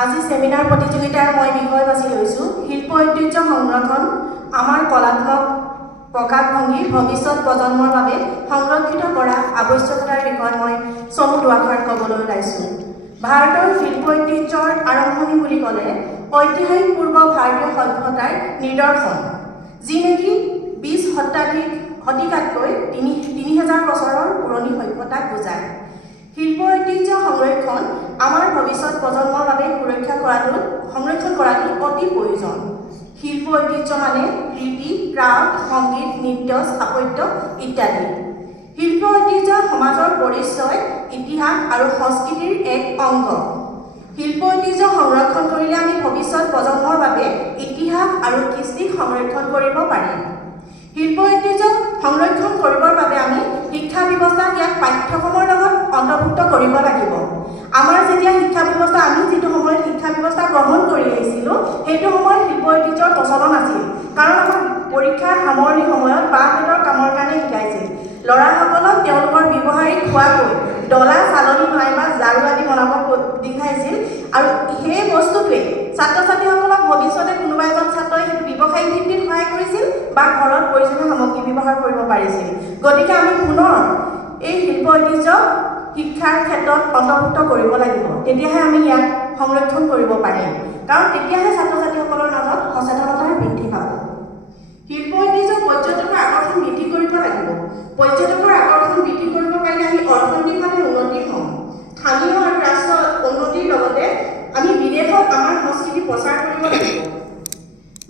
আজি চেমিনাৰ প্ৰতিযোগিতাৰ মই বিষয় বাছি লৈছোঁ। শিল্প ঐতিহ্য সংৰক্ষণ আমাৰ কলাত্মক প্ৰকাশভংগী ভৱিষ্যত প্ৰজন্মৰ বাবে সংৰক্ষিত কৰা আৱশ্যকতাৰ বিষয়ে মই চমু দুআষাৰ ক'বলৈ ওলাইছোঁ। ভাৰতৰ শিল্প ঐতিহ্যৰ আৰম্ভণি বুলি ক'লে ঐতিহাসিক পূৰ্ব ভাৰতীয় সভ্যতাৰ নিদৰ্শন যি নেকি বিছ শতাধিক শতিকাতকৈ তিনি তিনি হাজাৰ বছৰৰ পুৰণি সভ্যতাক বুজায়। শিল্প ঐতিহ্য সংৰক্ষণ আমাৰ ভৱিষ্যত প্ৰজন্মৰ বাবে সুৰক্ষা কৰাটো সংৰক্ষণ কৰাটো অতি প্ৰয়োজন। শিল্প ঐতিহ্য মানে কৃতি ক্ৰাফ্ট সংগীত নৃত্য স্থাপত্য ইত্যাদি। শিল্প ঐতিহ্য সমাজৰ পৰিচয় ইতিহাস আৰু সংস্কৃতিৰ এক অংগ। শিল্প ঐতিহ্য সংৰক্ষণ কৰিলে আমি ভৱিষ্যত প্ৰজন্মৰ বাবে ইতিহাস আৰু কৃষ্টিক সংৰক্ষণ কৰিব পাৰিম। শিল্প ঐতিহ্য সংৰক্ষণ কৰিবৰ বাবে আমি শিক্ষা ব্যৱস্থাত ইয়াক পাঠ্যক্ৰমৰ লগত অন্তৰ্ভুক্ত কৰিব লাগিব। আমাৰ যেতিয়া শিক্ষা ব্যৱস্থা আমি যিটো সময়ত শিক্ষা ব্যৱস্থা গ্ৰহণ কৰি আহিছিলোঁ সেইটো সময়ত শিল্প ঐতিহ্যৰ প্ৰচলন আছিল। কাৰণ আমাৰ পৰীক্ষাৰ সামৰণি সময়ত বাঁহ বেতৰ কামৰ কাৰণে শিকাইছিল। ল'ৰাসকলক তেওঁলোকৰ ব্যৱহাৰিক খোৱাকৈ ডলা চালনী নাইবা ঝাৰু আদি বনাব দেখাইছিল। আৰু সেই বস্তুটোৱে ছাত্ৰ ছাত্ৰীসকলক ভৱিষ্যতে কোনোবা এজন ছাত্ৰই ব্যৱসায়িক ভিত্তিত সহায় কৰিছিল বা ঘৰত প্ৰয়োজনীয় সামগ্ৰী ব্যৱহাৰ কৰিব পাৰিছিল। গতিকে আমি পুনৰ এই শিল্প ঐতিহ্য শিক্ষাৰ ক্ষেত্ৰত অন্তৰ্ভুক্ত কৰিব লাগিব। তেতিয়াহে আমি ইয়াক সংৰক্ষণ কৰিব পাৰিম। কাৰণ তেতিয়াহে ছাত্ৰ ছাত্ৰীসকলৰ মাজত সচেতনতাৰ বৃদ্ধি পাব। শিল্প ঐতিহ্য পৰ্যটকৰ আকৰ্ষণ বৃদ্ধি কৰিব লাগিব। পৰ্যটকৰ আকৰ্ষণ বৃদ্ধি কৰিব পাৰিলে আমি অৰ্থনৈতিকভাৱে উন্নতি হ'ম স্থানীয় আৰু ৰাষ্ট্ৰৰ উন্নতিৰ লগতে আমি বিদেশত আমাৰ সংস্কৃতি প্ৰচাৰ কৰিব লাগিব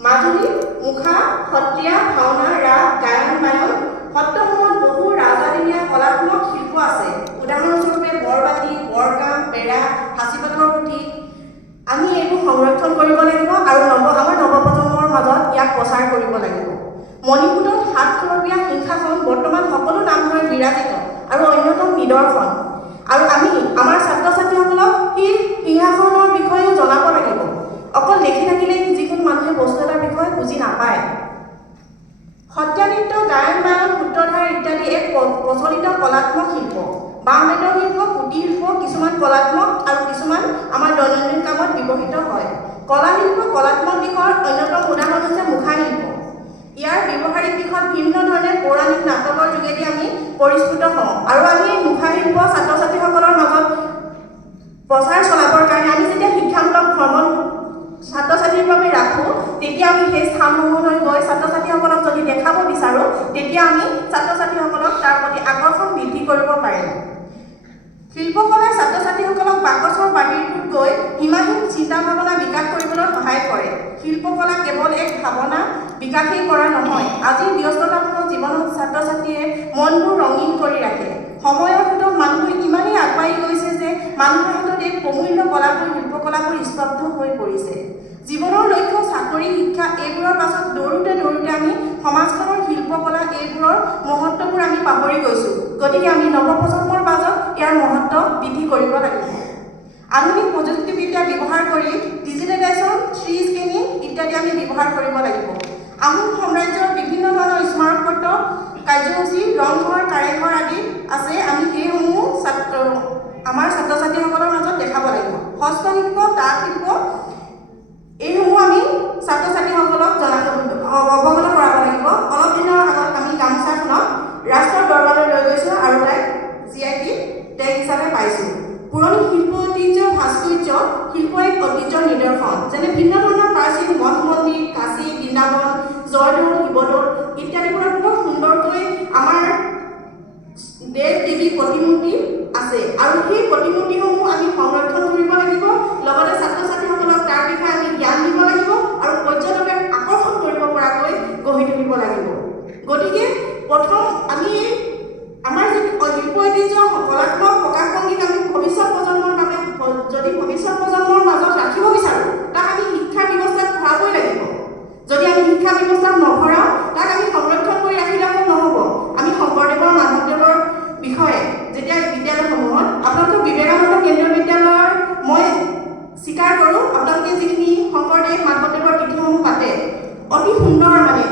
মাজুলী মুখা সত্ৰীয়া ভাওনা ৰাস গায়ন বায়ন সত্ৰসমূহত বহু ৰাজধানীয়া কলাত্মক শিল্প আছে উদাহৰণস্বৰূপে বৰবাতি বৰকাম পেৰা সাঁচিপাতৰ পুথি আমি এইবোৰ সংৰক্ষণ কৰিব লাগিব আৰু নৱ আমাৰ নৱপ্ৰজন্মৰ মাজত ইয়াক প্ৰচাৰ কৰিব লাগিব। মণিপুৰত সাত খৰবীয়া সিংহাসন বৰ্তমান সকলো নামঘৰে বিৰাজিত আৰু অন্যতম নিদৰ্শন আৰু আমি আমাৰ ছাত্ৰ ছাত্ৰীসকলক সেই সিংহাসনৰ বিষয়েও জনাব লাগিব। অকল দেখি থাকিলেই যিকোনো মানুহে বস্তু এটাৰ বিষয়ে বুজি নাপায়? সত্ৰীয়া নৃত্য গায়ন বায়ন সূত্ৰধাৰ ইত্যাদি এক প্ৰ- প্ৰচলিত কলাত্মক শিল্প। বাঁহ বেতৰ শিল্প কুটীৰ শিল্প কিছুমান কলাত্মক আৰু কিছুমান আমাৰ দৈনন্দিন কামত ব্যৱহৃত হয়। কলা শিল্প কলাত্মক দিশৰ অন্যতম উদাহৰণ হৈছে মুখা শিল্প ইয়াৰ ব্যৱহাৰিক দিশত ভিন্ন ধৰণে পৌৰাণিক নাটকৰ যোগেদি আমি পৰিস্ফুট হওঁ আৰু আমি এই মুখা শিল্প ছাত্ৰ ছাত্ৰীসকলৰ মাজত প্ৰচাৰ চলাবৰ কাৰণে আমি যেতিয়া শিক্ষামূলক ভ্ৰমণ ছাত্ৰ ছাত্ৰীৰ বাবে ৰাখোঁ তেতিয়া আমি সেই স্থানসমূহলৈ গৈ ছাত্ৰ ছাত্ৰীসকলক যদি দেখাব বিচাৰোঁ তেতিয়া আমি ছাত্ৰ ছাত্ৰীসকলক তাৰ প্ৰতি আকৰ্ষণ বৃদ্ধি কৰিব পাৰিম শিল্পকলাই ছাত্ৰ ছাত্ৰীসকলক বাকচৰ বাহিৰটোত গৈ সীমাহীন চিন্তা ভাৱনা বিকাশ কৰিবলৈ সহায় কৰে। শিল্পকলা কেৱল এক ভাৱনা বিকাশেই কৰা নহয় আজিৰ ব্যস্ততাপূৰ্ণ জীৱনত ছাত্ৰ ছাত্ৰীয়ে মনবোৰ ৰঙীন কৰি ৰাখে। সময়ৰ ভিতৰত মানুহ ইমানেই আগবাঢ়ি গৈছে যে মানুহৰ হাতত এই প্ৰমূল্য কলাবোৰ শিল্পকলাবোৰ স্তব্ধ হৈ পৰিছে। জীৱনৰ লক্ষ্য চাকৰি শিক্ষা এইবোৰৰ পাছত দৌৰোতে দৌৰোতে আমি সমাজখনৰ শিল্পকলা এইবোৰৰ মহত্ববোৰ আমি পাহৰি গৈছোঁ। গতিকে আমি নৱপ্ৰজন্মৰ মাজত ইয়াৰ মহত্ব বৃদ্ধি কৰিব লাগিব। আধুনিক প্ৰযুক্তিবিদ্যা ব্যৱহাৰ কৰি ডিজিটেলাইজেশ্যন থ্ৰী স্কেনিং ইত্যাদি আমি ব্যৱহাৰ কৰিব লাগিব। আহোম সাম্ৰাজ্যৰ বিভিন্ন ধৰণৰ স্মাৰকপত্ৰ কাৰ্যসূচী ৰংঘৰ কাৰেংঘৰ আদি আছে আমি সেইসমূহ ছাত্ৰ আমাৰ ছাত্ৰ ছাত্ৰীসকলৰ মাজত দেখাব লাগিব। হস্তশিল্প তাঁত শিল্প এইসমূহ আমি ছাত্ৰ ছাত্ৰীসকলক অৱগত কৰাব লাগিব। অলপ দিনৰ আগত আমি গামোচাখনক ৰাষ্ট্ৰৰ দৰবাৰলৈ লৈ গৈছোঁ আৰু তাইক জি আই টি টেগ হিচাপে পাইছোঁ। পুৰণি শিল্প ঐতিহ্য ভাস্কৰ্য শিল্প এক ঐতিহ্যৰ নিদৰ্শন। যেনে ভিন্ন ধৰণৰ প্ৰাচীন মঠ মন্দিৰ কাশী, বৃন্দাবন, জয়দৌল, শিৱদৌল অতি সুন্দৰ মানে।